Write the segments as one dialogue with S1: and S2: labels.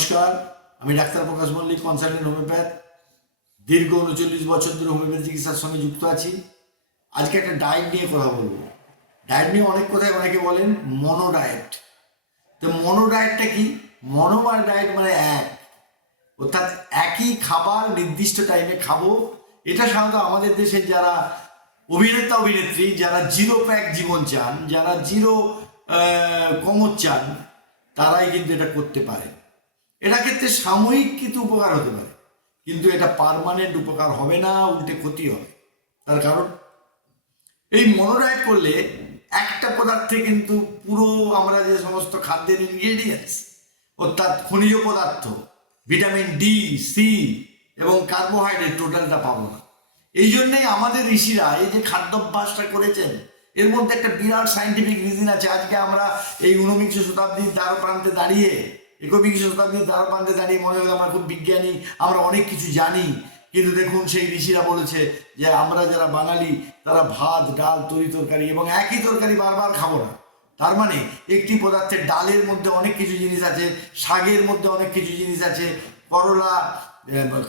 S1: নমস্কার, আমি doctor Prakash Mallick consultant homeopath. দীর্ঘ উনচল্লিশ বছর ধরে হোমিওপ্যাথি চিকিৎসার সঙ্গে যুক্ত আছি। আজকে একটা ডায়েট নিয়ে কথা বলব। ডায়েট নিয়ে অনেক কথাই অনেকে বলেন মনো ডায়েট তো মনো ডায়েটটা কি? মনো মানে ডায়েট মানে এক। অর্থাৎ একই খাবার নির্দিষ্ট টাইমে খাব। এটা সাধারণত আমাদের দেশের যারা অভিনেতা, অভিনেত্রী, যারা জিরো প্যাক জীবন চান, যারা জিরো কমর চান তারাই কিন্তু এটা করতে পারে। এটা ক্ষেত্রে সাময়িক কিন্তু উপকার হতে পারে। কিন্তু এটা পারমানেন্ট উপকার হবে না, উল্টে ক্ষতি হবে। তার কারণ, এই মনোডায়েট করলে একটা পদার্থে কিন্তু পুরো আমরা যে সমস্ত খাদ্যের ইনগ্রেডিয়েন্টস অর্থাৎ খনিজ পদার্থ ভিটামিন ডি সি এবং কার্বোহাইড্রেট টোটালটা পাবো না। এই জন্যেই আমাদের ঋষিরা এই যে খাদ্যাভ্যাসটা করেছেন, এর মধ্যে একটা বিরাট সাইন্টিফিক রিজন আছে। আজকে আমরা এই ঊনবিংশ শতাব্দীর দ্বার প্রান্তে দাঁড়িয়ে একবিংশ শতাব্দীর দ্বার প্রান্তে দাঁড়িয়ে মনে হয় আমরা খুব বিজ্ঞানী, আমরা অনেক কিছু জানি। কিন্তু দেখুন, সেই ঋষিরা বলেছে যে আমরা যারা বাঙালি, তারা ভাত, ডাল, তরি তরকারি এবং একই তরকারি বারবার খাব না। তার মানে একটি পদার্থের ডালের মধ্যে অনেক কিছু জিনিস আছে, শাকের মধ্যে অনেক কিছু জিনিস আছে, করলা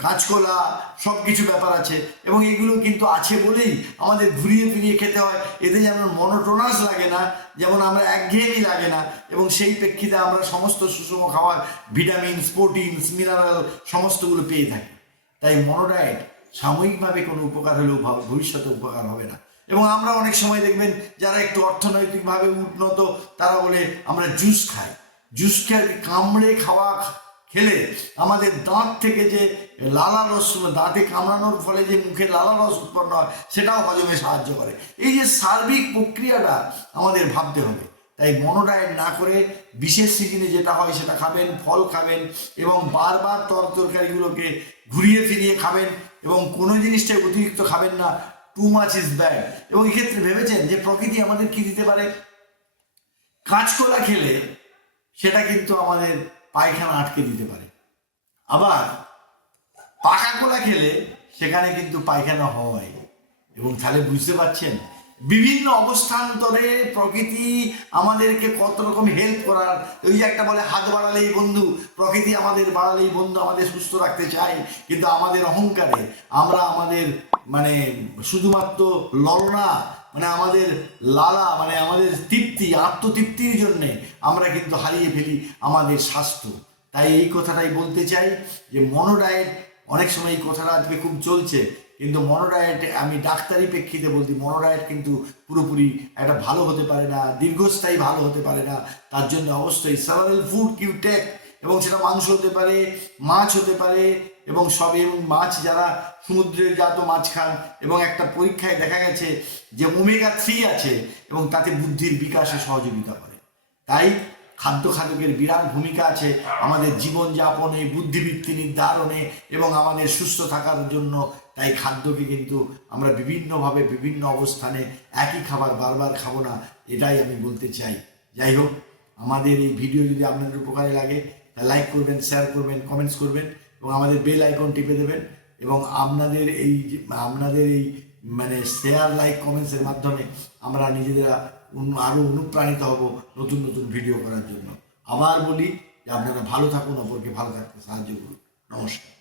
S1: কাঁচকলা সব কিছু ব্যাপার আছে। এবং এগুলো কিন্তু আছে বলেই আমাদের ঘুরিয়ে ফিরিয়ে খেতে হয়। এতে যেমন মনোটোনাস লাগে না, যেমন আমরা একঘেয়েমি লাগে না, এবং সেই প্রেক্ষিতে আমরা সমস্ত সুষম খাবার ভিটামিনস প্রোটিনস মিনারেল সমস্তগুলো পেয়ে থাকি। তাই মনোডায়েট সাময়িকভাবে কোনো উপকার হলেও ভাব- ভবিষ্যতে উপকার হবে না। এবং আমরা অনেক সময় দেখবেন যারা একটু অর্থনৈতিকভাবে উন্নত, তারা বলে আমরা জুস খাই। জুস খেয়ে কামড়ে খাওয়া খেলে আমাদের দাঁত থেকে যে লালা রস, দাঁতে কামড়ানোর ফলে যে মুখে লালা রস উৎপন্ন হয়, সেটাও হজমে সাহায্য করে। এই যে সার্বিক প্রক্রিয়াটা আমাদের ভাবতে হবে। তাই মনোডায়েট না করে বিশেষ সিজনে যেটা হয় সেটা খাবেন, ফল খাবেন এবং বারবার তর তরকারিগুলোকে ঘুরিয়ে ফিরিয়ে খাবেন এবং কোনো জিনিসটাই অতিরিক্ত খাবেন না টু মাচ ইজ ব্যাড এবং এক্ষেত্রে ভেবেছেন যে প্রকৃতি আমাদের কি দিতে পারে? কাঁচকলা খেলে সেটা কিন্তু আমাদের পায়খানা আটকে দিতে পারে। আবার পাকা কলা খেলে সেখানে কিন্তু পায়খানা হয়। এবং তাহলে বুঝতে পারছেন, বিভিন্ন অবস্থান্তরে প্রকৃতি আমাদেরকে কত রকম হেল্প করার, ওই যে একটা বলে হাত বাড়ালেই বন্ধু, প্রকৃতি আমাদের বাড়ালেই বন্ধু, আমাদের সুস্থ রাখতে চায়, কিন্তু আমাদের অহংকারে আমরা আমাদের মানে শুধুমাত্র ললনা মানে আমাদের লালা মানে আমাদের তৃপ্তি আত্মতৃপ্তির জন্যে আমরা কিন্তু হারিয়ে ফেলি আমাদের স্বাস্থ্য। তাই এই কথাটাই বলতে চাই যে মনোডায়েট, অনেক সময় এই কথাটা আজকে খুব চলছে, কিন্তু মনোডায়েট আমি ডাক্তারি প্রেক্ষিতে বলছি, মনোডায়েট কিন্তু পুরোপুরি একটা ভালো হতে পারে না, দীর্ঘস্থায়ী ভালো হতে পারে না। তার জন্য অবশ্যই সেভারেল ফুড কিউ টেক এবং সেটা মাংস হতে পারে, মাছ হতে পারে এবং সব এবং মাছ যারা সমুদ্রের জাত মাছ খান এবং একটা পরীক্ষায় দেখা গেছে যে ওমেগা থ্রি আছে এবং তাতে বুদ্ধির বিকাশে সহযোগিতা করে। তাই খাদ্য খাদকের বিরাট ভূমিকা আছে আমাদের জীবনযাপনে, বুদ্ধিবৃত্তি নির্ধারণে এবং আমাদের সুস্থ থাকার জন্য। তাই খাদ্যকে কিন্তু আমরা বিভিন্নভাবে বিভিন্ন অবস্থানে একই খাবার বারবার খাব না, এটাই আমি বলতে চাই। যাই হোক, আমাদের এই ভিডিও যদি আপনাদের উপকারে লাগে লাইক করবেন শেয়ার করবেন কমেন্টস করবেন। এবং আমাদের বেল আইকন টিপে দেবেন এবং আপনাদের এই আপনাদের এই মানে শেয়ার লাইক কমেন্টসের মাধ্যমে আমরা নিজেরা আরও অনুপ্রাণিত হব নতুন নতুন ভিডিও করার জন্য। আবার বলি যে আপনারা ভালো থাকুন, অপরকে ভালো থাকতে সাহায্য করুন। নমস্কার।